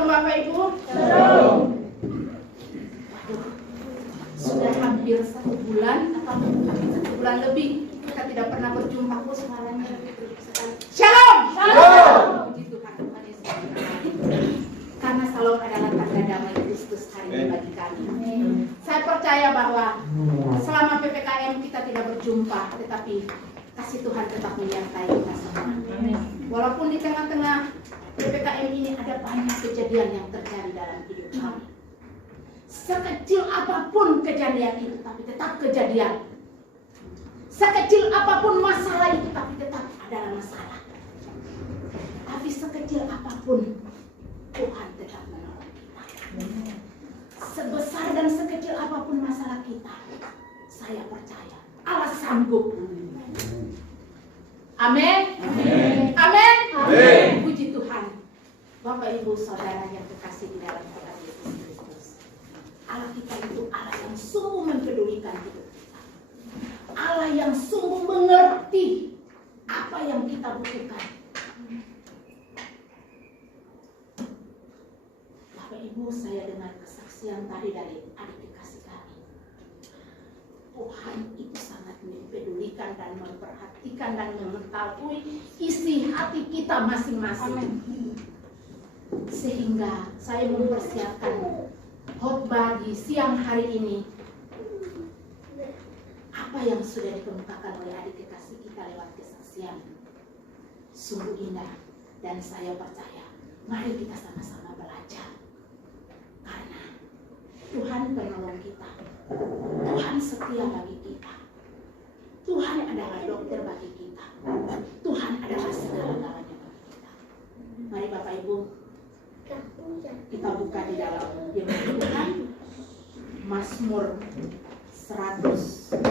Shalom Bapak Ibu. Shalom. Waduh, sudah hampir 1 bulan atau 1 bulan lebih kita tidak pernah berjumpa. Aku suaranya lebih sekali. Shalom. Shalom. Puji Tuhan, Tuhan Yesus berkati. Karena shalom adalah tanda damai Kristus hari ini bagi kami. Saya percaya bahwa selama PPKM kita tidak berjumpa, tetapi kasih Tuhan tetap menyertai kita semua. Walaupun di tengah-tengah PPKM ini ada banyak kejadian yang terjadi dalam hidup kami. Sekecil apapun kejadian itu, tapi tetap kejadian. Sekecil apapun masalah itu, tapi tetap adalah masalah. Tapi sekecil apapun, Tuhan tetap menolong kita. Sebesar dan sekecil apapun masalah kita, saya percaya Allah sanggup. Amin. Amin. Amin. Amin. Puji Tuhan. Bapak Ibu Saudara yang terkasih di dalam Tuhan Yesus Kristus. Allah kita itu Allah yang sungguh mempedulikan hidup kita. Allah yang sungguh mengerti apa yang kita butuhkan. Bapak Ibu, saya dengar kesaksian tadi dari adik kekasih kami. Tuhan itu sangat mempedulikan dan memperhatikan dan mengetahui isi hati kita masing-masing. Sehingga saya mempersiapkan khotbah di siang hari ini. Apa yang sudah dikemukakan oleh adik kekasih kita lewat kesaksian sungguh indah, dan saya percaya mari kita sama-sama belajar. Karena Tuhan penolong kita, Tuhan setia bagi kita, Tuhan adalah dokter bagi kita, Tuhan adalah segala-galanya bagi kita. Mari Bapak Ibu, kita buka di dalam firman Tuhan, Mazmur 91.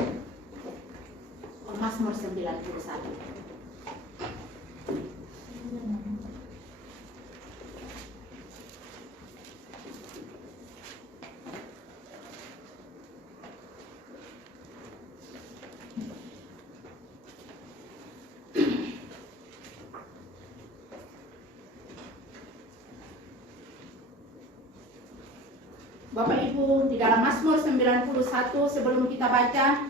Bapak Ibu, di dalam Mazmur 91 sebelum kita baca,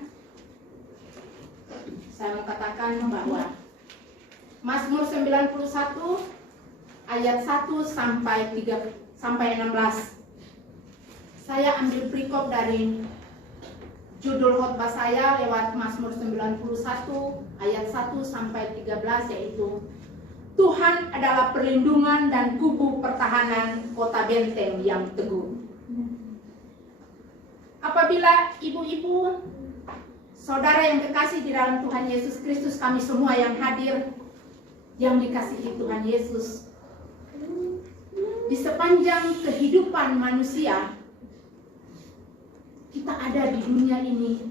saya mau katakan bahwa Mazmur 91 ayat 1 sampai 16. Saya ambil perikop dari judul khotbah saya lewat Mazmur 91 ayat 1 sampai 13, yaitu Tuhan adalah perlindungan dan kubu pertahanan kota benteng yang teguh. Apabila ibu-ibu, saudara yang kekasih di dalam Tuhan Yesus Kristus, kami semua yang hadir, yang dikasihi Tuhan Yesus, di sepanjang kehidupan manusia, kita ada di dunia ini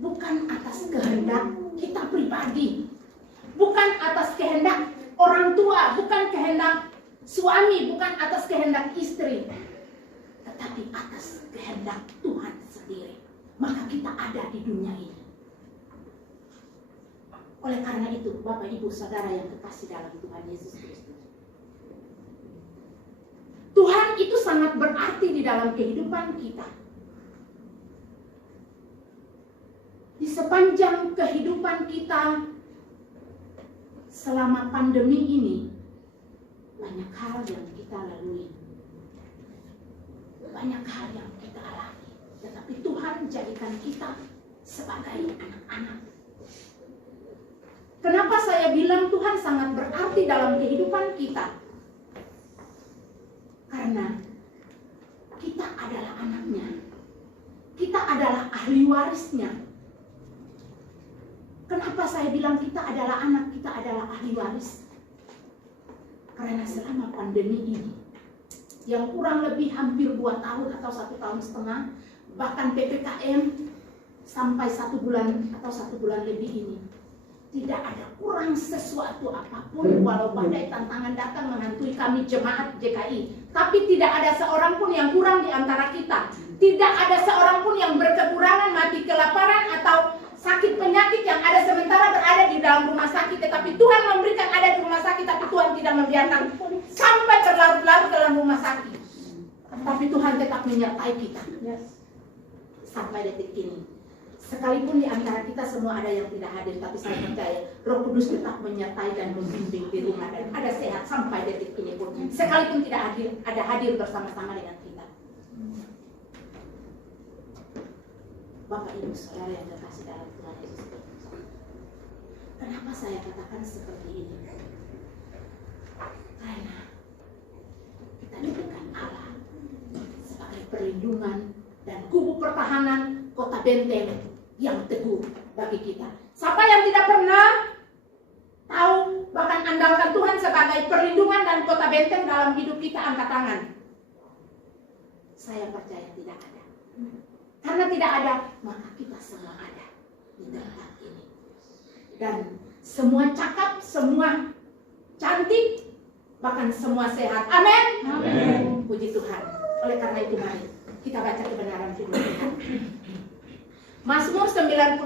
bukan atas kehendak kita pribadi, bukan atas kehendak orang tua, bukan kehendak suami, bukan atas kehendak istri, tetapi atas kehendak Tuhan sendiri. Maka kita ada di dunia ini. Oleh karena itu, Bapak Ibu Saudara yang terkasih dalam Tuhan Yesus Kristus, Tuhan itu sangat berarti di dalam kehidupan kita. Di sepanjang kehidupan kita selama pandemi ini, banyak hal yang kita lalui, banyak hal yang kita alami, tetapi Tuhan jadikan kita sebagai anak-anak. Kenapa saya bilang Tuhan sangat berarti dalam kehidupan kita? Karena kita adalah anaknya, kita adalah ahli warisnya. Kenapa saya bilang kita adalah anak, kita adalah ahli waris? Karena selama pandemi ini, yang kurang lebih hampir 2 tahun atau 1,5 tahun, bahkan PPKM sampai 1 bulan atau 1 bulan lebih ini, tidak ada kurang sesuatu apapun. Walau badai tantangan datang menghantui kami jemaat JKI, tapi tidak ada seorang pun yang kurang di antara kita. Tidak ada seorang pun yang berkekurangan, mati kelaparan atau sakit penyakit yang ada sementara berada di dalam rumah sakit. Tetapi Tuhan memberikan ada di rumah sakit, tapi Tuhan tidak membiarkan sampai berlarut-larut dalam rumah sakit. Tuhan tetap menyertai kita sampai detik ini. Sekalipun di antara kita semua ada yang tidak hadir, tapi saya percaya Roh Kudus tetap menyertai dan membimbing di rumah dan ada sehat sampai detik ini pun. Sekalipun tidak hadir bersama-sama dengan kita. Bapak Ibu Saudara yang terkasih dalam Tuhan Yesus Kristus. Kenapa saya katakan seperti ini? Karena kita diberikan Allah sebagai perlindungan dan kubu pertahanan kota benteng yang teguh bagi kita. Siapa yang tidak pernah tahu bahkan andalkan Tuhan sebagai perlindungan dan kota benteng dalam hidup kita, angkat tangan. Saya percaya tidak ada. Karena tidak ada, maka kita semua ada di tempat ini. Dan semua cakap, semua cantik, bahkan semua sehat. Amin. Amin. Puji Tuhan. Oleh karena itu mari kita baca kebenaran firman Tuhan. Mazmur 91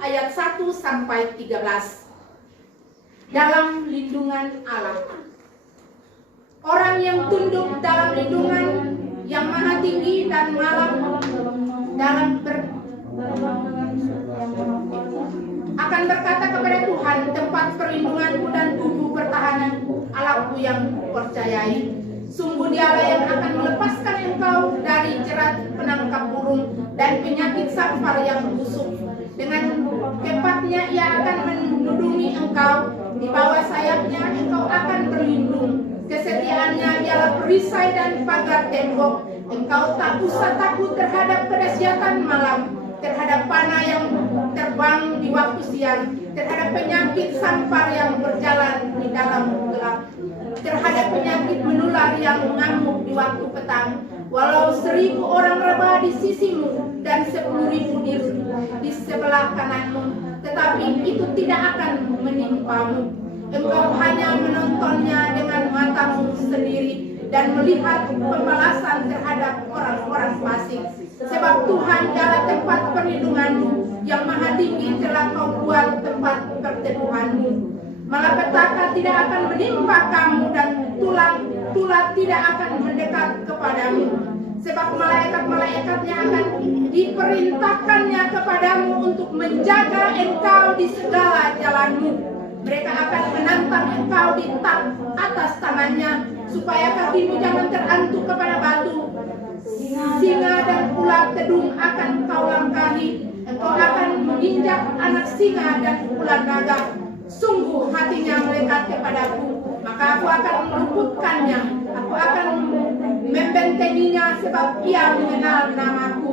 ayat 1 sampai 13. Dalam lindungan Allah. Orang yang tunduk dalam lindungan yang maha tinggi dan malam akan berkata kepada Tuhan, tempat perlindunganku dan tubuh pertahananku, Allahku yang percayai. Sungguh Dialah yang akan melepaskan engkau dari jerat penangkap burung dan penyakit sampar yang busuk. Dengan kepatnya Ia akan menudungi engkau, di bawah sayapnya engkau akan berlindung. Kesetiaannya ialah perisai dan pagar tembok. Engkau tak usah takut terhadap kedahsyatan malam, terhadap panah yang terbang di waktu siang, terhadap penyakit sampar yang berjalan di dalam gelap, terhadap penyakit menular yang mengamuk di waktu petang. Walau 1000 orang rebah di sisimu dan 10.000 di sebelah kananmu, tetapi itu tidak akan menimpamu. Engkau hanya menontonnya dengan matamu sendiri dan melihat pembalasan terhadap orang-orang fasik. Sebab Tuhan adalah tempat perlindunganmu, yang maha tinggi telah kau buat tempat perteduhanmu. Malapetaka tidak akan menimpa kamu dan tulah tidak akan mendekat kepadamu. Sebab malaikat-malaikatnya akan diperintahkannya kepadamu untuk menjaga engkau di segala jalanmu. Mereka akan menantang engkau di atas tangannya, supaya kakimu jangan terantuk kepada batu. Singa dan ular tedung akan kau langkahi. Engkau akan menginjak anak singa dan ular naga. Sungguh hatinya melekat kepadaku, maka aku akan meluputkannya. Aku akan membentenginya, sebab ia mengenal namaku.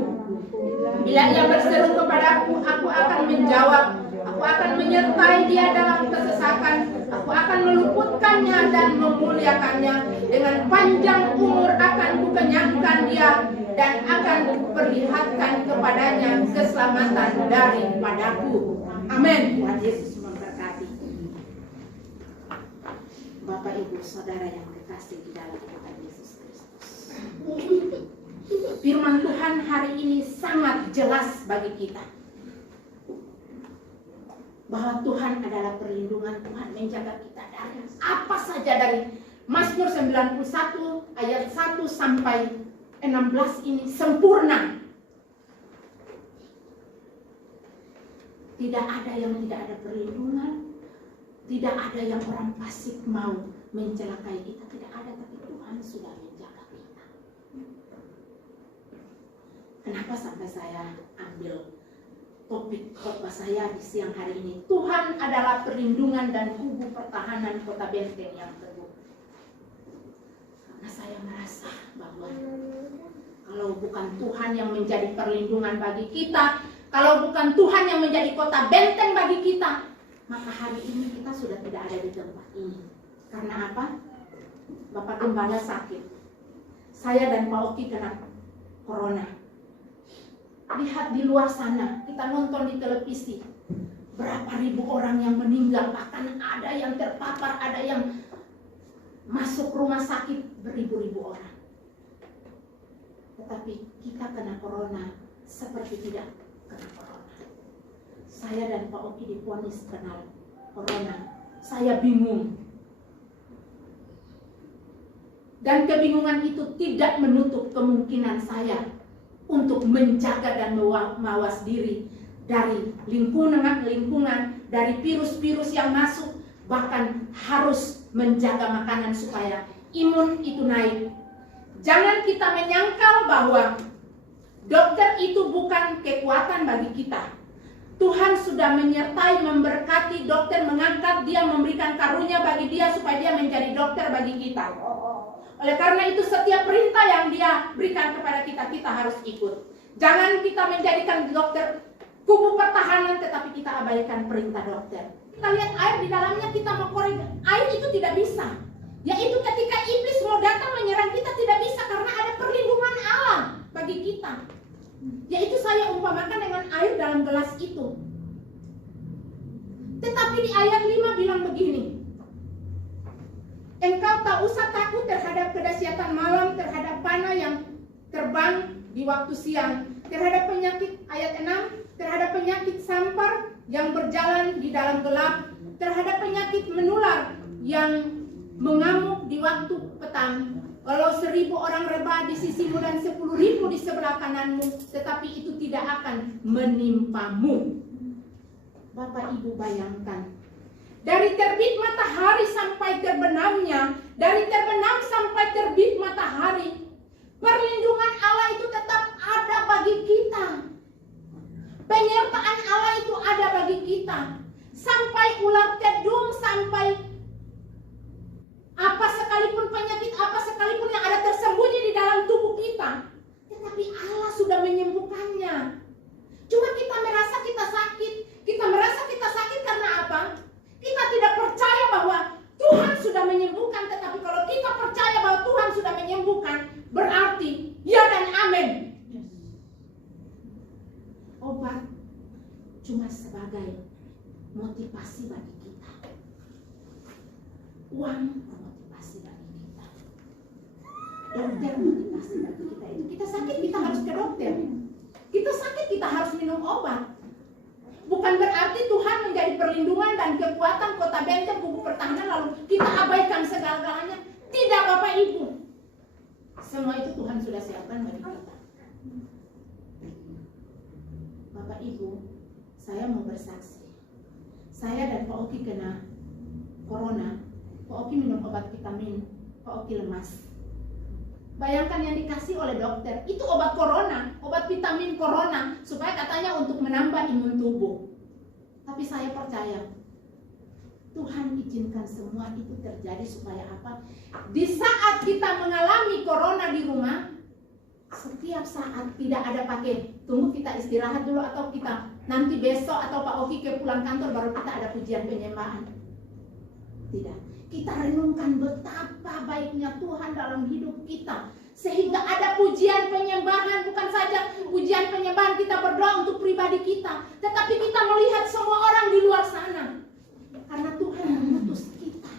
Bila ia berseru kepadaku, aku akan menjawab. Aku akan menyertai dia dalam kesesakan. Aku akan meluputkannya dan memuliakannya. Dengan panjang umur akan kukenyangkan dia, dan akan kuperlihatkan kepadanya keselamatan daripadaku. Amin. Tuhan Yesus memberkati. Bapak Ibu Saudara yang terkasih di dalam Tuhan Yesus Kristus. Firman Tuhan hari ini sangat jelas bagi kita. Bahwa Tuhan adalah perlindungan, Tuhan menjaga kita dari apa saja. Dari Mazmur 91 ayat 1 sampai 16 ini sempurna. Tidak ada yang tidak ada perlindungan, tidak ada yang orang fasik mau mencelakai kita, tidak ada, tapi Tuhan sudah menjaga kita. Kenapa sampai saya ambil topik khotbah saya di siang hari ini? Tuhan adalah perlindungan dan kubu pertahanan kota benteng yang teguh. Karena saya merasa bahwa kalau bukan Tuhan yang menjadi perlindungan bagi kita, kalau bukan Tuhan yang menjadi kota benteng bagi kita, maka hari ini kita sudah tidak ada di tempat ini. Karena apa? Bapak Gembala sakit. Saya dan Pak Oki kena corona. Lihat di luar sana, kita nonton di televisi, berapa ribu orang yang meninggal, bahkan ada yang terpapar, ada yang masuk rumah sakit, beribu-ribu orang. Tetapi kita kena corona seperti tidak kena corona. Saya dan Pak Oki divonis kena corona. Saya bingung. Dan kebingungan itu tidak menutup kemungkinan saya untuk menjaga dan mawas diri dari lingkungan, dari virus-virus yang masuk, bahkan harus menjaga makanan supaya imun itu naik. Jangan kita menyangkal bahwa dokter itu bukan kekuatan bagi kita. Tuhan sudah menyertai, memberkati dokter, mengangkat dia, memberikan karunia bagi dia supaya dia menjadi dokter bagi kita. Oleh karena itu setiap perintah yang dia berikan kepada kita, kita harus ikut. Jangan kita menjadikan dokter kubu pertahanan tetapi kita abaikan perintah dokter. Kita lihat air di dalamnya, kita mau korek air itu tidak bisa. Yaitu ketika iblis mau datang menyerang kita tidak bisa karena ada perlindungan Allah bagi kita. Yaitu saya umpamakan dengan air dalam gelas itu. Tetapi di ayat 5 bilang begini, engkau tak usah takut terhadap kedahsyatan malam, terhadap panah yang terbang di waktu siang, terhadap penyakit, ayat 6, terhadap penyakit sampar yang berjalan di dalam gelap, terhadap penyakit menular yang mengamuk di waktu petang. Walau 1000 orang rebah di sisimu dan 10.000 di sebelah kananmu, tetapi itu tidak akan menimpamu. Bapak Ibu bayangkan, dari terbit matahari sampai terbenamnya, dari terbenam sampai terbit matahari, perlindungan Allah itu tetap ada bagi kita. Penyertaan Allah itu ada bagi kita. Sampai ular tedung, sampai apa sekalipun penyakit, apa sekalipun yang ada tersembunyi di dalam tubuh kita, tetapi Allah sudah menyembuhkannya. Cuma kita merasa kita sakit. Kita merasa kita sakit karena apa? Kita tidak percaya bahwa Tuhan sudah menyembuhkan. Tetapi kalau kita percaya bahwa Tuhan sudah menyembuhkan, berarti ya dan amin. Obat cuma sebagai motivasi bagi kita. Uang motivasi bagi kita. Dokter motivasi bagi kita. Itu kita sakit kita harus ke dokter. Kita sakit kita harus minum obat. Bukan berarti Tuhan menjadi perlindungan dan kekuatan kota benteng kubu pertahanan lalu kita abaikan segala-galanya. Tidak Bapak Ibu. Semua itu Tuhan sudah siapkan bagi kita. Bapak Ibu, saya mau bersaksi. Saya dan Pak Oki kena corona. Pak Oki minum obat vitamin, Pak Oki lemas. Bayangkan yang dikasih oleh dokter, itu obat corona, obat vitamin corona, supaya katanya untuk menambah imun tubuh. Tapi saya percaya, Tuhan izinkan semua itu terjadi supaya apa? Di saat kita mengalami corona di rumah, setiap saat tidak ada pakai, tunggu kita istirahat dulu atau kita nanti besok atau Pak Oki ke pulang kantor baru kita ada pujian penyembahan. Tidak. Kita renungkan betapa baiknya Tuhan dalam hidup kita. Sehingga ada pujian penyembahan. Bukan saja pujian penyembahan kita berdoa untuk pribadi kita. Tetapi kita melihat semua orang di luar sana. Karena Tuhan mengutus kita.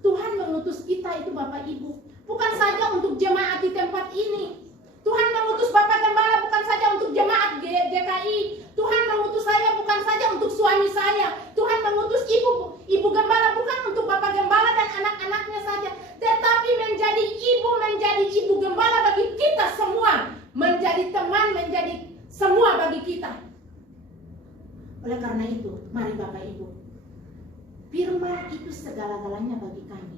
Tuhan mengutus kita itu Bapak Ibu. Bukan saja untuk jemaat di tempat ini. Tuhan mengutus Bapak Gembala bukan saja untuk jemaat GKI. Tuhan mengutus saya bukan saja untuk suami saya. Tuhan mengutus ibu Gembala bukan untuk Bapak Gembala dan anak-anaknya saja. Tetapi menjadi ibu Gembala bagi kita semua. Menjadi teman, menjadi semua bagi kita. Oleh karena itu, mari Bapak Ibu. Firman itu segala-galanya bagi kami.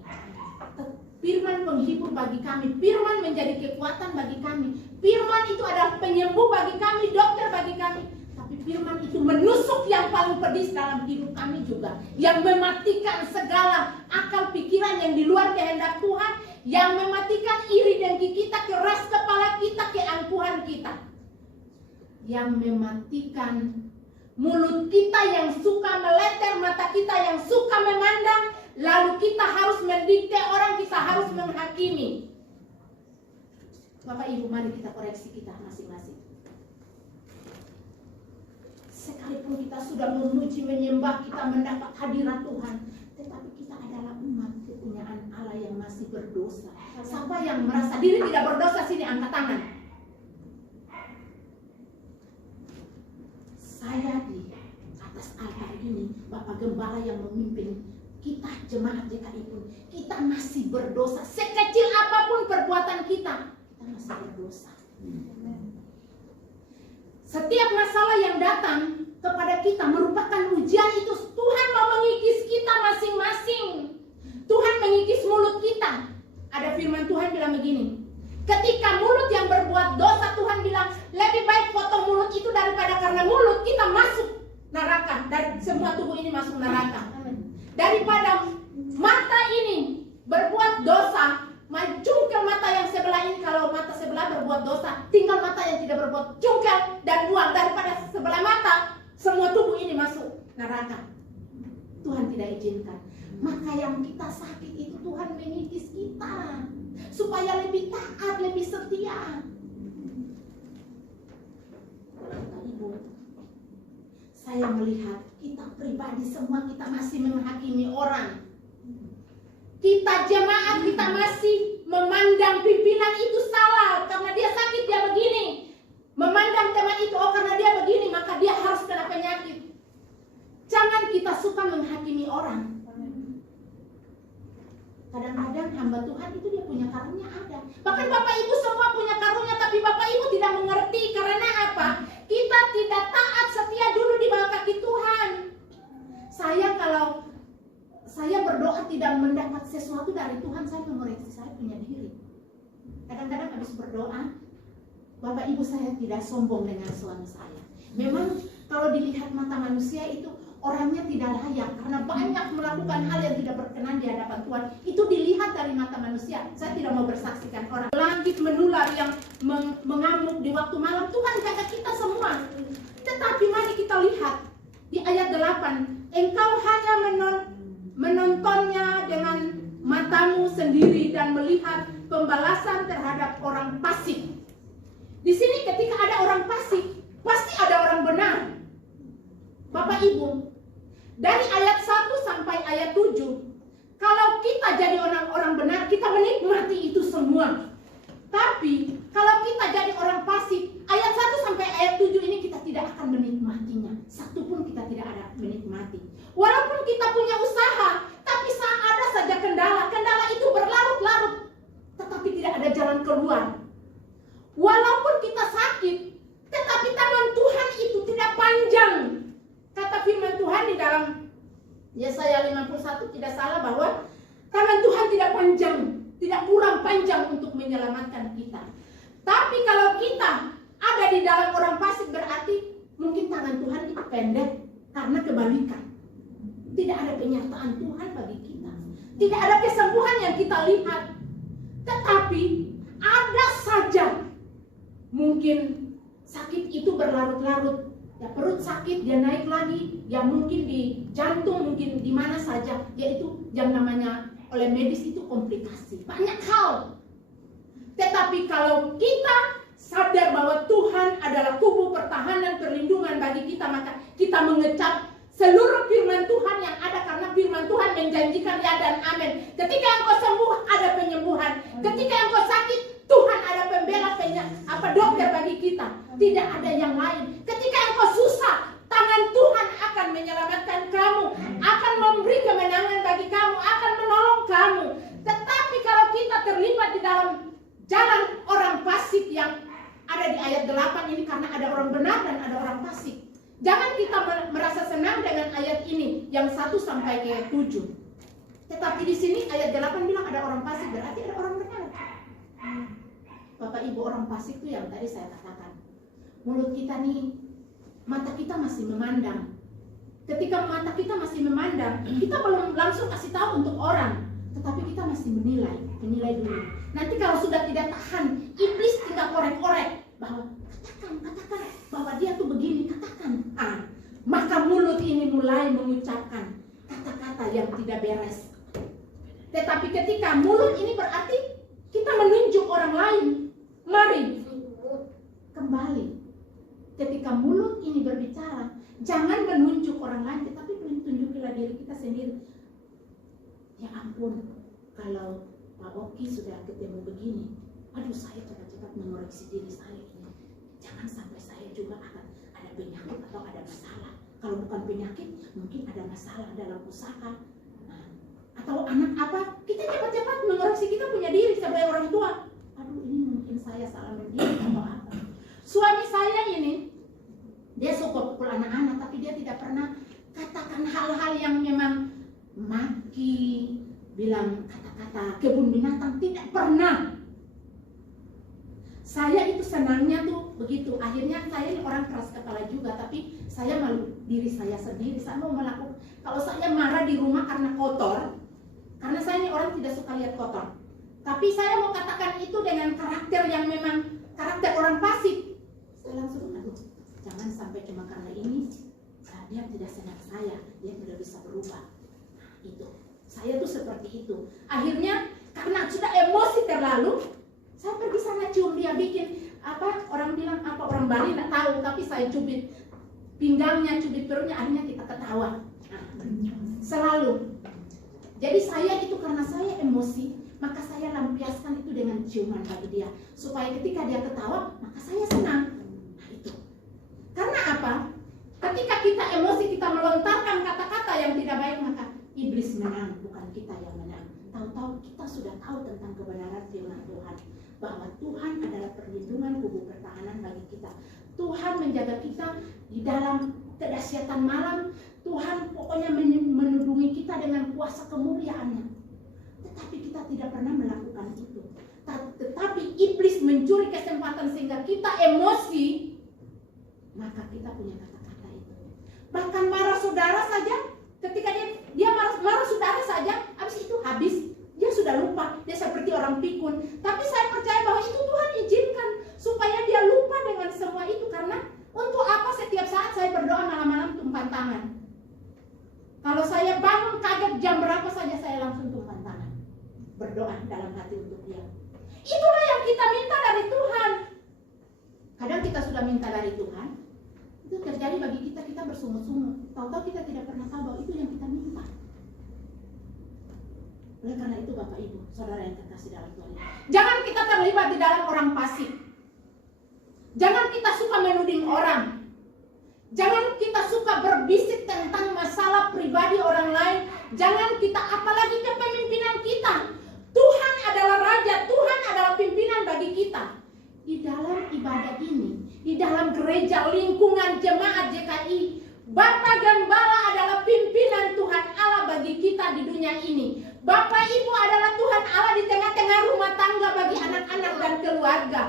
Firman penghibur bagi kami. Firman menjadi kekuatan bagi kami. Firman itu adalah penyembuh bagi kami, dokter bagi kami. Tapi firman itu menusuk yang paling pedis dalam hidup kami juga. Yang mematikan segala akal pikiran yang di luar kehendak Tuhan. Yang mematikan iri dengki kita, keras kepala kita, keangkuhan kita. Yang mematikan mulut kita yang suka meleter, mata kita yang suka memandang. Lalu kita harus mendikte orang, kita harus menghakimi. Bapak Ibu, mari kita koreksi kita masing-masing. Sekalipun kita sudah memuji, menyembah, kita mendapat hadirat Tuhan, tetapi kita adalah umat kepunyaan Allah yang masih berdosa. Siapa yang merasa diri tidak berdosa, sini angkat tangan. Saya di atas altar ini, Bapak Gembala yang memimpin kita jemaat GKI pun, kita masih berdosa. Sekecil apapun berdosa. Setiap masalah yang datang kepada kita merupakan ujian. Itu Tuhan mau mengikis kita masing-masing. Tuhan mengikis mulut kita. Ada firman Tuhan bilang begini, ketika mulut yang berbuat dosa, Tuhan bilang lebih baik potong mulut itu daripada karena mulut kita masuk neraka, dan semua tubuh ini masuk neraka. Daripada mata ini berbuat dosa, cungkel mata yang sebelah ini, kalau mata sebelah berbuat dosa, tinggal mata yang tidak berbuat, cungkel dan buang. Daripada sebelah mata, semua tubuh ini masuk neraka. Tuhan tidak izinkan. Maka yang kita sakit itu Tuhan mengikis kita supaya lebih taat, lebih setia. Ibu, saya melihat kita pribadi semua kita masih menghakimi orang. Kita jemaat kita masih memandang pimpinan itu salah karena dia sakit dia begini. Memandang teman itu oh karena dia begini maka dia harus kena penyakit. Jangan kita suka menghakimi orang. Kadang-kadang hamba Tuhan itu dia punya karunia ada. Bahkan Bapak Ibu semua punya karunia, tapi Bapak Ibu tidak mengerti. Karena apa? Kita tidak taat setia dulu di bawah kaki Tuhan. Kalau saya berdoa tidak mendapat sesuatu dari Tuhan, saya mengoreksi saya punya diri. Kadang-kadang habis berdoa, Bapak Ibu saya tidak sombong dengan suami saya. Memang kalau dilihat mata manusia itu orangnya tidak layak karena banyak melakukan hal yang tidak berkenan di hadapan Tuhan. Itu dilihat dari mata manusia. Saya tidak mau bersaksikan orang. Langit menular yang mengamuk di waktu malam, Tuhan jaga kita semua. Tetapi mari kita lihat di ayat 8. Engkau hanya menontonnya dengan matamu sendiri dan melihat pembalasan terhadap orang fasik. Di sini ketika ada orang fasik, pasti ada orang benar. Bapak Ibu, dari ayat 1 sampai ayat 7, kalau kita jadi orang-orang benar, kita menikmati itu semua. Tapi kalau kita jadi orang fasik, ayat 1 sampai ayat 7 ini kita tidak akan menikmatinya. Satu pun kita tidak ada menikmati. Walaupun kita punya usaha, tapi saat ada saja kendala. Kendala itu berlarut-larut, tetapi tidak ada jalan keluar. Walaupun kita sakit, tetapi tangan Tuhan itu tidak panjang. Kata firman Tuhan di dalam Yesaya 51 tidak salah bahwa tangan Tuhan tidak panjang, tidak kurang panjang untuk menyelamatkan kita. Tapi kalau kita ada di dalam orang fasik berarti mungkin tangan Tuhan itu pendek karena kebalikan. Tidak ada penyertaan Tuhan bagi kita. Tidak ada kesembuhan yang kita lihat. Tetapi ada saja mungkin sakit itu berlarut-larut. Ya, perut sakit, dia naik lagi, ya mungkin di jantung, mungkin di mana saja, yaitu yang namanya oleh medis itu komplikasi. Banyak hal. Tetapi kalau kita sadar bahwa Tuhan adalah kubu pertahanan, perlindungan bagi kita, maka kita mengecap seluruh firman Tuhan yang ada, karena firman Tuhan menjanjikan ya dan amin. Ketika engkau sembuh, ada penyembuhan. Ketika engkau sakit, Tuhan ada pembela, dokter bagi kita. Tidak ada yang lain. Ketika engkau susah, tangan Tuhan akan menyelamatkan kamu, akan memberi kemenangan bagi kamu, akan menolong kamu. Tetapi kalau kita terlibat di dalam jalan orang fasik yang ada di ayat 8 ini, karena ada orang benar dan ada orang fasik. Jangan kita merasa senang dengan ayat ini yang 1 sampai ke 7. Tetapi di sini ayat 8 bilang ada orang fasik, berarti ada orang benar. Bapak Ibu, orang fasik itu yang tadi saya katakan. Mulut kita nih, mata kita masih memandang. Ketika mata kita masih memandang, kita belum langsung kasih tahu untuk orang, tetapi kita masih menilai dulu. Nanti kalau sudah tidak tahan, iblis tinggal korek-korek bahwa katakan bahwa dia tuh begini, katakan. Maka mulut ini mulai mengucapkan kata-kata yang tidak beres. Tetapi ketika mulut ini berarti kita menunjuk orang lain, mari kembali. Ketika mulut ini berbicara, jangan menunjuk orang lain, tetapi tunjukilah diri kita sendiri. Ya ampun, kalau Pak Oki sudah ketemu begini, aduh saya cepat-cepat mengoreksi diri saya ini. Jangan sampai saya juga akan ada penyakit atau ada masalah. Kalau bukan penyakit, mungkin ada masalah dalam usaha. Atau anak apa, kita cepat-cepat mengoreksi kita punya diri sebagai orang tua. Aduh ini mungkin saya salah mendidik atau apa. Suami saya ini, dia suka pukul anak-anak, tapi dia tidak pernah katakan hal-hal yang memang maki, bilang kata-kata kebun binatang, tidak pernah. Saya itu senangnya tuh begitu. Akhirnya saya ini orang keras kepala juga, tapi saya malu diri saya sendiri. Saya mau melakukan, kalau saya marah di rumah karena kotor, karena saya ini orang tidak suka lihat kotor, tapi saya mau katakan itu dengan karakter yang memang karakter orang pasif. Saya langsung, aduh, jangan sampai cuma karena ini dia tidak senang saya, dia tidak bisa berubah. Nah, itu saya tuh seperti itu. Akhirnya karena sudah emosi terlalu, saya pergi sana cium dia, bikin apa, orang bilang apa, orang Bali nggak tahu, tapi saya cubit pinggangnya, cubit perutnya, akhirnya kita ketawa. Selalu. Jadi saya itu karena saya emosi, maka saya lampiaskan itu dengan ciuman bagi dia, supaya ketika dia ketawa, maka saya senang. Nah itu. Karena apa? Ketika kita emosi, kita melontarkan kata-kata yang tidak baik, maka iblis menang, bukan kita yang menang. Tahu-tahu kita sudah tahu tentang kebenaran firman Tuhan, bahwa Tuhan adalah perlindungan, kubu pertahanan bagi kita. Tuhan menjaga kita di dalam kedahsyatan malam. Tuhan pokoknya melindungi kita dengan kuasa kemuliaannya. Tetapi kita tidak pernah melakukan itu. Tetapi iblis mencuri kesempatan sehingga kita emosi, maka kita punya kata-kata itu. Bahkan marah saudara saja, ketika dia marah saudara saja, habis dia sudah lupa, dia seperti orang pikun. Tapi saya percaya bahwa itu Tuhan izinkan supaya dia lupa dengan semua itu. Karena untuk apa setiap saat saya berdoa malam-malam tumpang tangan? Kalau saya bangun kaget jam berapa saja, saya langsung tumpang tangan, berdoa dalam hati untuk dia. Itulah yang kita minta dari Tuhan. Kadang kita sudah minta dari Tuhan, itu terjadi bagi kita, kita bersungut-sungut. Tahu-tahu kita tidak pernah tahu bahwa itu yang kita minta. Oleh karena itu Bapak Ibu, Saudara yang terkasih dalam Tuhan, jangan kita terlibat di dalam orang pasif. Jangan kita suka menuding orang. Jangan kita suka berbisik tentang masalah pribadi orang lain. Jangan kita, apalagi kepemimpinan kita. Tuhan adalah Raja, Tuhan adalah pimpinan bagi kita. Di dalam ibadah ini, di dalam gereja, lingkungan jemaat JKI, Bapak Gembala adalah pimpinan Tuhan Allah bagi kita di dunia ini. Bapak Ibu adalah Tuhan Allah di tengah-tengah rumah tangga bagi anak-anak dan keluarga.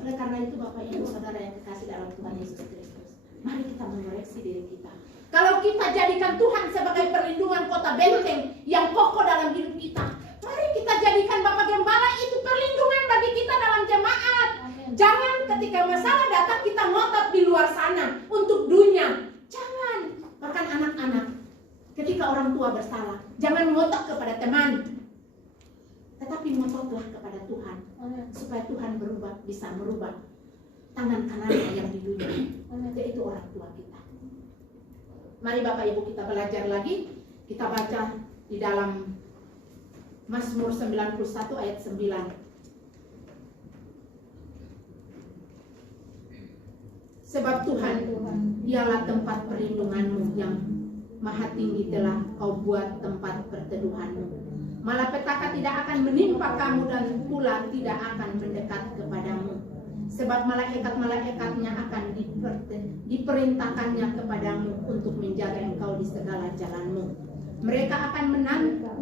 Oleh karena itu Bapak Ibu Saudara yang dikasih dalam Tuhan Yesus Kristus, mari kita mengoreksi diri kita. Kalau kita jadikan Tuhan sebagai perlindungan kota benteng yang kokoh dalam hidup kita, mari kita jadikan Bapak Gembala itu perlindungan bagi kita dalam jemaat. Jangan ketika masalah datang kita ngotot di luar sana untuk dunia. Jangan. Bahkan anak-anak, ketika orang tua bersalah, jangan ngotot kepada teman, tetapi ngototlah kepada Tuhan, supaya Tuhan bisa merubah tangan kanannya yang di dunia, yaitu orang tua kita. Mari Bapak Ibu kita belajar lagi. Kita baca di dalam Mazmur 91 ayat 9. Sebab Tuhan, dialah tempat perlindunganmu, yang maha tinggi telah kau buat tempat perteduhanmu. Malapetaka tidak akan menimpa kamu, dan pula tidak akan mendekat kepadamu. Sebab malaikat-malaikatnya akan diperintahkannya kepadamu untuk menjaga engkau di segala jalanmu. Mereka akan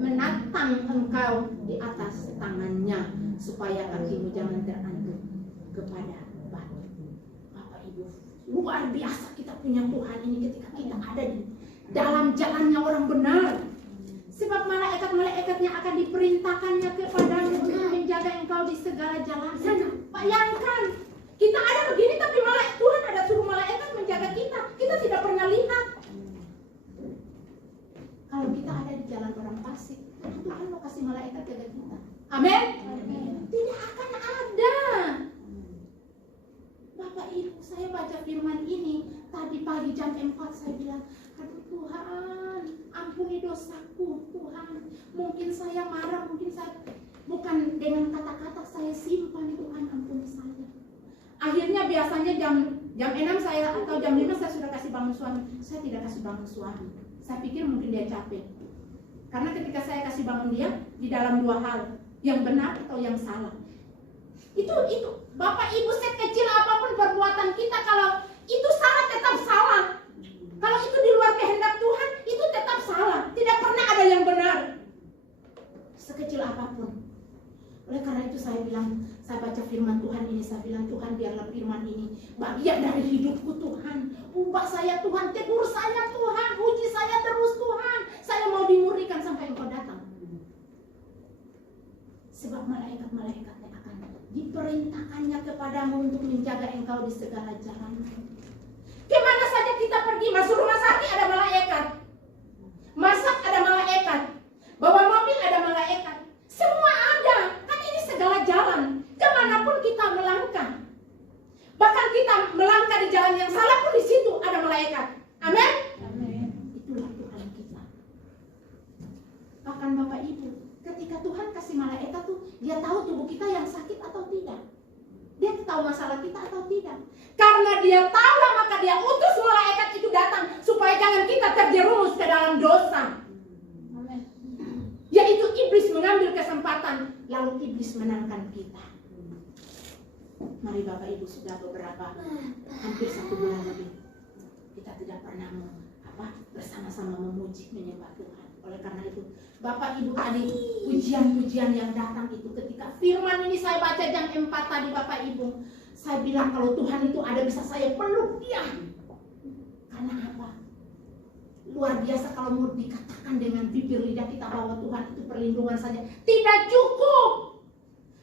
menatang engkau di atas tangannya, supaya kakimu jangan terantuk kepada batu. Bapak Ibu, luar biasa kita punya Tuhan ini ketika kita ada di dalam jalannya orang benar. Sebab malaikat-malaikatnya akan diperintahkannya kepadamu untuk menjaga engkau di segala jalan. Bayangkan, kita ada begini tapi Tuhan ada suruh malaikat menjaga kita. Kita tidak pernah lihat. Kalau kita ada di jalan orang fasik, Tuhan mau kasih malaikat jaga kita. Amin? Tidak akan ada. Bapak Ibu, saya baca firman ini tadi pagi jam 4, saya bilang, aduh Tuhan, ampuni dosaku Tuhan. Mungkin saya marah, mungkin saya bukan dengan kata-kata saya simpan, Tuhan ampuni saya. Akhirnya biasanya jam 6 saya atau jam 5 saya sudah kasih bangun suami. Saya tidak kasih bangun suami. Saya pikir mungkin dia capek. Karena ketika saya kasih bangun dia, di dalam dua hal, yang benar atau yang salah. Itu Bapak Ibu, sekecil apapun perbuatan kita, kalau itu salah tetap salah. Kalau itu di luar kehendak Tuhan, itu tetap salah. Tidak pernah ada yang benar. Sekecil apapun. Oleh karena itu saya bilang, saya baca firman Tuhan ini, saya bilang, Tuhan biarlah firman ini bagian dari hidupku Tuhan. Ubah saya Tuhan, tegur saya Tuhan, uji saya terus Tuhan. Saya mau dimurnikan sampai Engkau datang. Sebab malaikat-malaikatnya akan diperintahkannya kepadamu untuk menjaga engkau di segala jalan. Kemana saja kita pergi, masuk rumah sakit ada malaikat, masak ada malaikat, bawa mobil ada malaikat, semua ada. Kan ini segala jalan, kemanapun kita melangkah, bahkan kita melangkah di jalan yang salah pun di situ ada malaikat. Amin. Itulah Tuhan kita. Bahkan Bapak Ibu, ketika Tuhan kasih malaikat tuh, dia tahu tubuh kita yang sakit atau tidak. Dia tahu masalah kita atau tidak. Karena dia tahu, maka dia utus malaikat itu datang supaya jangan kita terjerumus ke dalam dosa. Amen. Yaitu iblis mengambil kesempatan, lalu iblis menangkan kita. Mari Bapak Ibu, sudah hampir 1 bulan lebih kita tidak pernah bersama-sama memuji, menyembah Tuhan. Oleh karena itu, Bapak Ibu, tadi pujian-pujian yang datang itu, ketika firman ini saya baca jam 4 tadi Bapak Ibu, saya bilang kalau Tuhan itu ada, bisa saya peluk dia. Karena apa? Luar biasa kalau mau dikatakan dengan bibir lidah kita bahwa Tuhan itu perlindungan saja tidak cukup.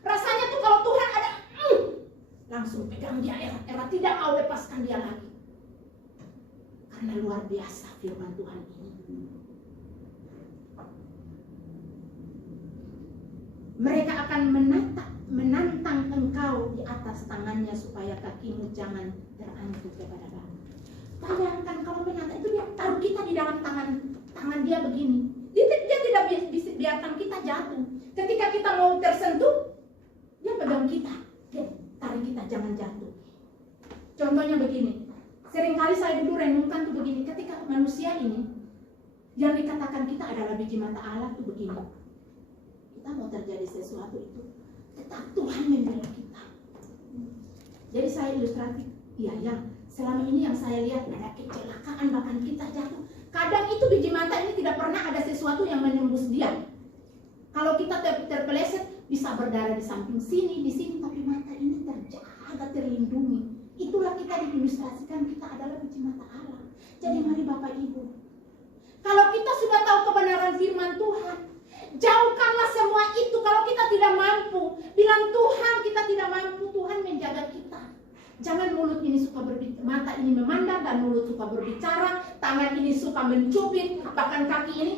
Rasanya tuh kalau Tuhan ada, langsung pegang dia erat-erat, tidak mau lepaskan dia lagi. Karena luar biasa firman Tuhan ini. Mereka akan menantang engkau di atas tangannya supaya kakimu jangan terangkut kepada batu. Bayangkan kalau menantang itu, dia taruh kita di dalam tangan dia begini. Dia tidak bisa biarkan kita jatuh. Ketika kita mau tersentuh, dia pegang kita, dia tarik kita jangan jatuh. Contohnya begini, seringkali saya dulu renungkan tuh begini, ketika manusia ini yang dikatakan kita adalah biji mata Allah tuh begini. Kita mau terjadi sesuatu itu, tetap Tuhan membela kita. Jadi saya ilustratif, ya selama ini yang saya lihat ada kecelakaan, bahkan kita jatuh. Kadang itu biji mata ini tidak pernah ada sesuatu yang menembus dia. Kalau kita terpeleset, bisa berdarah di samping sini, di sini, tapi mata ini terjaga, terlindungi. Itulah kita diilustrasikan, kita adalah biji mata Allah. Jadi mari Bapak Ibu, kalau kita sudah tahu kebenaran firman Tuhan, jauhkanlah semua itu. Kalau kita tidak mampu, bilang Tuhan kita tidak mampu, Tuhan menjaga kita. Jangan mulut ini suka berbicara, mata ini memandang dan mulut suka berbicara, tangan ini suka mencubit, bahkan kaki ini.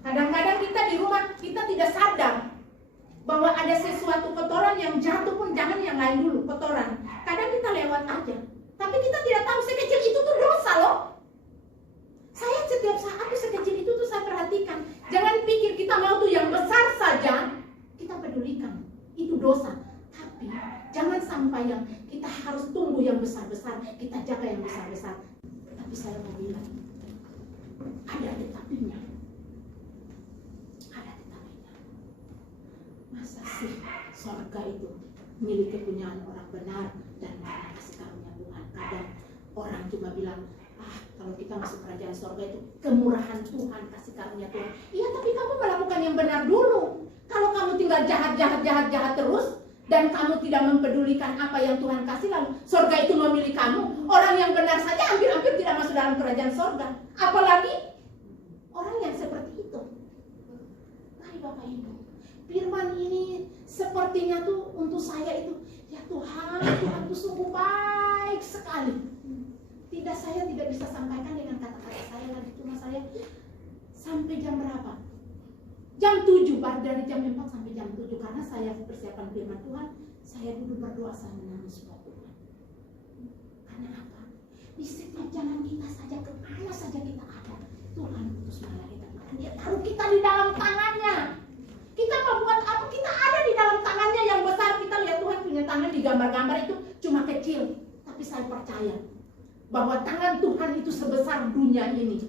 Kadang-kadang kita di rumah, kita tidak sadar bahwa ada sesuatu kotoran yang jatuh pun, jangan yang lain dulu, kotoran. Kadang kita lewat aja, tapi kita tidak tahu sekecil itu tuh dosa loh. Saya setiap saat tuh sekecil itu tuh saya perhatikan. Jangan pikir kita mau tuh yang besar saja kita pedulikan, itu dosa. Tapi jangan sampai yang kita harus tunggu yang besar-besar, kita jaga yang besar-besar. Tapi saya mau bilang, ada tetapinya. Ada tetapinya. Masa sih sorga itu milik kepunyaan orang benar dan karena kasih karunia Tuhan. Kadang orang cuma bilang, kalau kita masuk kerajaan sorga itu kemurahan Tuhan, kasih karunia Tuhan. Iya, tapi kamu melakukan yang benar dulu. Kalau kamu tinggal jahat terus dan kamu tidak mempedulikan apa yang Tuhan kasih, lalu sorga itu memilih kamu. Orang yang benar saja hampir-hampir tidak masuk dalam kerajaan sorga, apalagi orang yang seperti itu. Mari Bapak Ibu, firman ini sepertinya tuh untuk saya itu, ya Tuhan tuh sungguh baik sekali. Saya tidak bisa sampaikan dengan kata-kata saya lagi, cuma saya sampai jam berapa? Jam 7, dari jam 4 sampai jam 7, karena saya persiapan firman Tuhan, saya duduk berdoa, saya menangis buat Tuhan. Karena apa? Di setiap jalan kita saja, kemana saja kita ada, Tuhan utus malaikat, maka dia taruh kita di dalam tangannya. Kita mau buat apa? Kita ada di dalam tangannya yang besar. Kita lihat Tuhan punya tangan di gambar-gambar itu cuma kecil, tapi saya percaya bahwa tangan Tuhan itu sebesar dunia ini.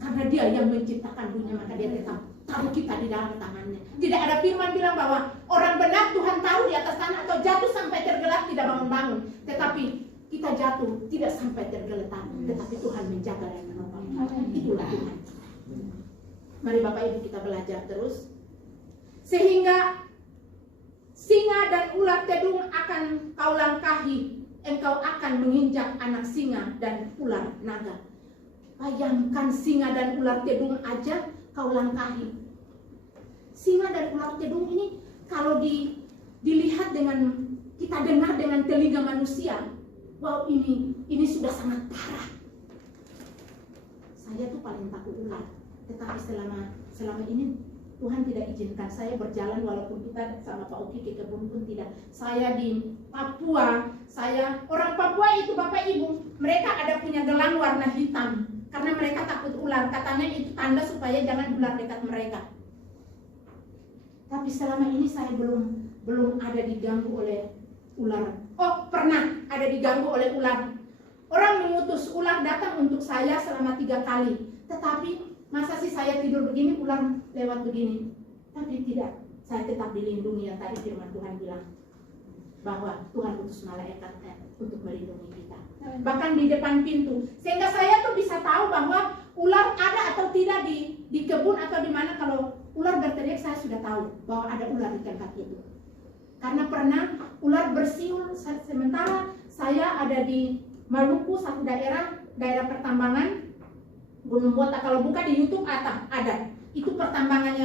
Karena dia yang menciptakan dunia, maka dia tetap taruh kita di dalam tangannya. Tidak ada firman bilang bahwa orang benar Tuhan taruh di atas tanah atau jatuh sampai tidak bangun-bangun, tetapi kita jatuh tidak sampai tergeletak, tetapi Tuhan menjaga dan menopang. Itulah Tuhan. Mari Bapak Ibu kita belajar terus, sehingga singa dan ular tedung akan kau langkahi, engkau akan menginjak anak singa dan ular naga. Bayangkan singa dan ular tedung aja kau langkahi. Singa dan ular tedung ini kalau dilihat dengan, kita dengar dengan telinga manusia, wow, ini sudah sangat parah. Saya tuh paling takut ular, tetapi selama ini Tuhan tidak izinkan saya berjalan, walaupun kita sama Pak Uki ke kebun pun tidak. Saya di Papua, orang Papua itu Bapak Ibu, mereka ada punya gelang warna hitam karena mereka takut ular. Katanya itu tanda supaya jangan ular dekat mereka. Tapi selama ini saya belum ada diganggu oleh ular. Oh, pernah ada diganggu oleh ular. Orang mengutus ular datang untuk saya selama 3 kali. Tetapi masa sih saya tidur begini, ular lewat begini? Tapi tidak, saya tetap dilindungi. Yang tadi firman Tuhan bilang bahwa Tuhan utus malaikatnya untuk melindungi kita. Bahkan di depan pintu, sehingga saya tuh bisa tahu bahwa ular ada atau tidak di kebun atau di mana. Kalau ular berteriak, saya sudah tahu bahwa ada ular di tempat itu. Karena pernah ular bersiul sementara saya ada di Maluku, satu daerah pertambangan Gunung Botak. Kalau buka di YouTube ada. Itu pertambangan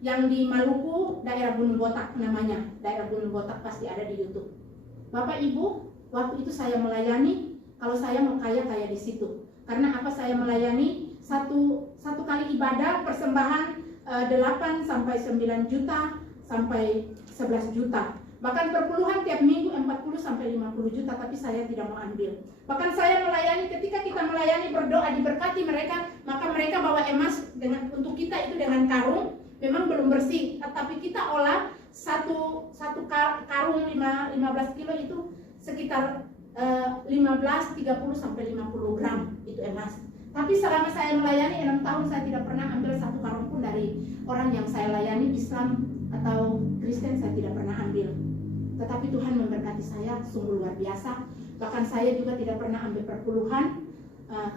yang di Maluku, daerah Gunung Botak namanya. Daerah Gunung Botak pasti ada di YouTube. Bapak Ibu, waktu itu saya melayani. Kalau saya mau kaya di situ. Karena apa saya melayani? Satu kali ibadah persembahan 8 sampai 9 juta sampai 11 juta. Bahkan perpuluhan tiap minggu 40 sampai 50 juta, tapi saya tidak mau ambil. Bahkan saya melayani, ketika kita melayani berdoa diberkati mereka, maka mereka bawa emas untuk kita itu dengan karung, memang belum bersih, tapi kita olah satu karung 15 kilo itu sekitar 30 sampai 50 gram itu emas. Tapi selama saya melayani 6 tahun saya tidak pernah ambil satu karung pun dari orang yang saya layani, Islam atau Kristen, saya tidak pernah ambil. Tetapi Tuhan memberkati saya sungguh luar biasa. Bahkan saya juga tidak pernah ambil perpuluhan,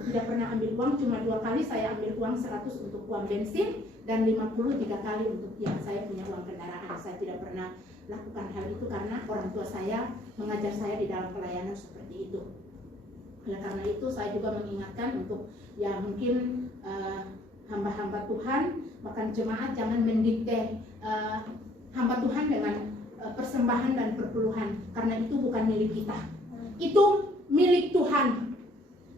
tidak pernah ambil uang. Cuma 2 kali saya ambil uang 100 untuk uang bensin dan 50 3 kali untuk yang saya punya uang kendaraan. Saya tidak pernah lakukan hal itu karena orang tua saya mengajar saya di dalam pelayanan seperti itu. Oleh karena itu saya juga mengingatkan untuk ya mungkin hamba-hamba Tuhan, bahkan jemaat jangan mendikte hamba Tuhan dengan persembahan dan perpuluhan, karena itu bukan milik kita, itu milik Tuhan.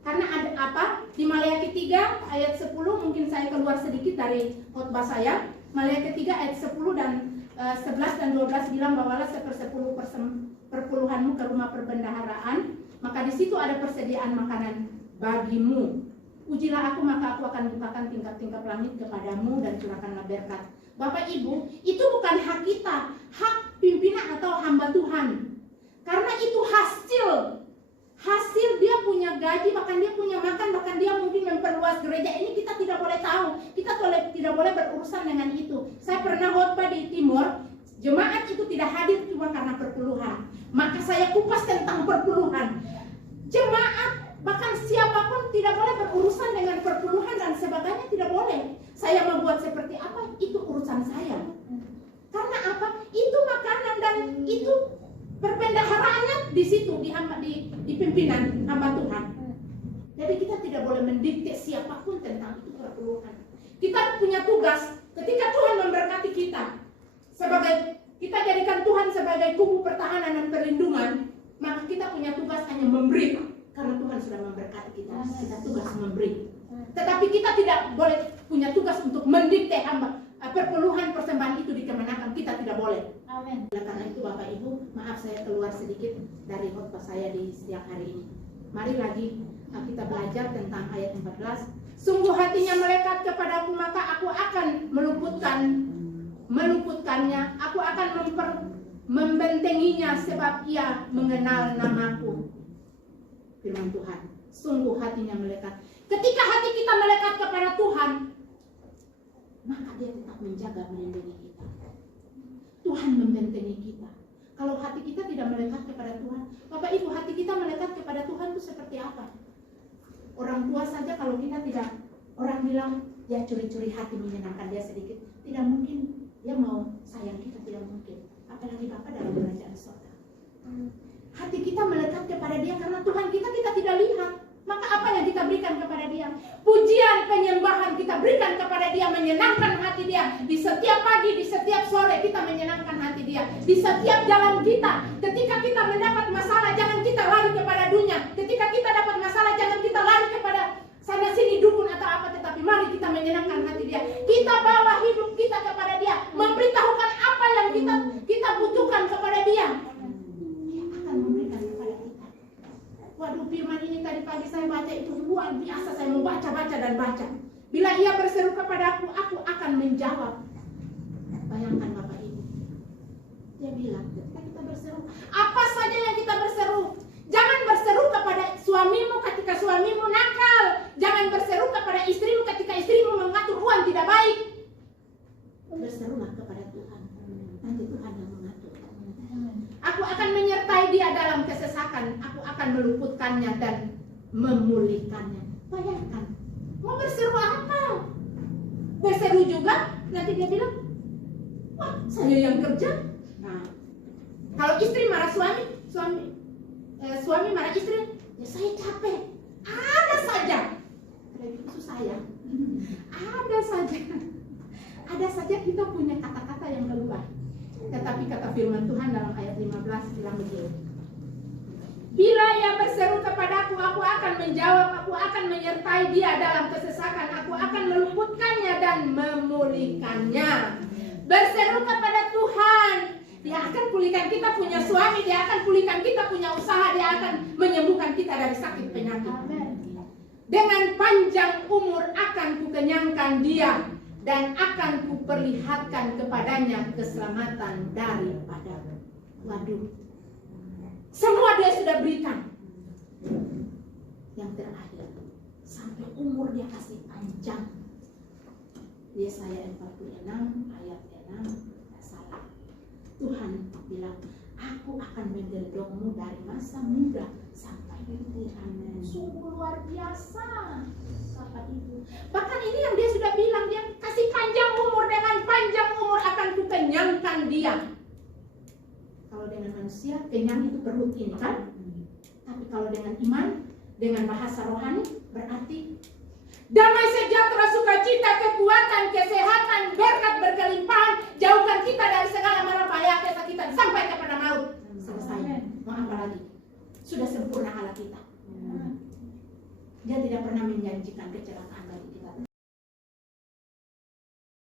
Karena ada apa? Di Maleakhi 3 ayat 10, mungkin saya keluar sedikit dari khotbah saya. Maleakhi 3 ayat 10 dan 11 dan 12 bilang, bawalah 1/10 perpuluhanmu ke rumah perbendaharaan, maka di situ ada persediaan makanan bagimu. Ujilah aku, maka aku akan bukakan tingkap-tingkap langit kepadamu dan curahkanlah berkat. Bapak Ibu, itu bukan hak kita, hak pimpinan atau hamba Tuhan. Karena itu hasil dia punya gaji, bahkan dia punya makan, bahkan dia mungkin memperluas gereja ini, kita tidak boleh tahu. Kita tidak boleh berurusan dengan itu. Saya pernah khotbah di Timur, jemaat itu tidak hadir cuma karena perpuluhan. Maka saya kupas tentang perpuluhan. Jemaat bahkan siapapun tidak boleh berurusan dengan perpuluhan dan sebagainya, tidak boleh. Saya mau buat seperti apa, itu urusan saya. Karena apa? Itu makanan dan itu perbendaharaannya di situ, di pimpinan hamba Tuhan. Jadi kita tidak boleh mendikte siapapun tentang itu perpuluhan. Kita punya tugas, ketika Tuhan memberkati kita, kita jadikan Tuhan sebagai kubu pertahanan dan perlindungan, maka kita punya tugas hanya memberi. Karena Tuhan sudah memberkati kita, kita tugas memberi. Tetapi kita tidak boleh punya tugas untuk mendikte hamba perpuluhan persembahan itu dikemenakan, kita tidak boleh. Amin. Karena itu Bapak Ibu, maaf saya keluar sedikit dari khotbah saya di siang hari ini. Mari lagi kita belajar tentang ayat 14. Sungguh hatinya melekat kepadaku, maka aku akan meluputkannya. Aku akan membentenginya sebab ia mengenal namaku. Firman Tuhan, sungguh hatinya melekat. Ketika hati kita melekat kepada Tuhan, maka dia tetap menjaga, melindungi kita. Tuhan membentengi kita. Kalau hati kita tidak melekat kepada Tuhan. Bapak Ibu, hati kita melekat kepada Tuhan itu seperti apa? Orang tua saja kalau kita tidak, orang bilang ya curi-curi hati menyenangkan dia sedikit, tidak mungkin dia mau sayang kita, tidak mungkin. Apalagi Bapak dalam kerajaan surga. Hati kita melekat kepada dia karena Tuhan kita tidak lihat. Maka apa yang kita berikan kepada dia? Pujian, penyembahan kita berikan kepada dia, menyenangkan hati dia. Di setiap pagi, di setiap sore kita menyenangkan hati dia. Di setiap jalan kita, ketika kita mendapat masalah, jangan kita lari kepada dunia. Ketika kita dapat masalah, jangan kita lari kepada sana sini dukun atau apa, tetapi mari kita menyenangkan hati dia. Kita bawa hidup kita kepada dia, memberitahukan apa yang kita butuhkan kepada dia. Dia akan memberikan kepada kita. Waduh, firman ini tadi pagi saya baca itu luar biasa. Saya mau baca dan baca. Bila ia berseru kepadaku, aku akan menjawab. Bayangkan Bapak Ibu. Dia bilang, ketika kita berseru, apa saja yang kita berseru. Jangan berseru kepada suamimu ketika suamimu nakal. Jangan berseru kepada istrimu ketika istrimu mengatur uang tidak baik. Berserulah kepada Tuhan. Nanti Tuhan yang mengatur. Aku akan menyertai dia dalam kesesakan. Aku akan meluputkannya dan memulihkannya. Bayangkan. Mau berseru apa? Berseru juga. Nanti dia bilang, wah saya yang kerja. Nah, kalau istri marah suami marah istri, ya saya capek. Ada saja. Itu saya. Ada saja kita punya kata-kata yang keluar. Tetapi kata firman Tuhan dalam ayat 15 bilang begini. Bila ia berseru kepadaku, aku akan menjawab, aku akan menyertai dia dalam kesesakan, aku akan meluputkannya dan memulihkannya. Berseru kepada Tuhan, dia akan pulihkan kita punya suami, dia akan pulihkan kita punya usaha, dia akan menyembuhkan kita dari sakit penyakit. Dengan panjang umur akan kukenyangkan dia dan akan kuperlihatkan kepadanya keselamatan daripada. Waduh, semua dia sudah berikan. Yang terakhir, sampai umur dia kasih panjang. Yesaya 46 ayat 6, tidak salah. Tuhan bilang, aku akan menggendongmu dari masa muda sampai tua. Sungguh luar biasa, Bapak Ibu. Bahkan ini yang dia sudah bilang, dia kasih panjang umur, dengan panjang umur akan kukenyangkan dia. Kalau dengan manusia, kenyang itu perut ini kan? Tapi kalau dengan iman, dengan bahasa rohani, berarti damai sejahtera, sukacita, kekuatan, kesehatan, berkat berkelimpahan, jauhkan kita dari segala mara bahaya, kesakitan sampai kepada maut. Selesai. Mau apa lagi? Sudah sempurna Allah kita. Dia tidak pernah menjanjikan kecelakaan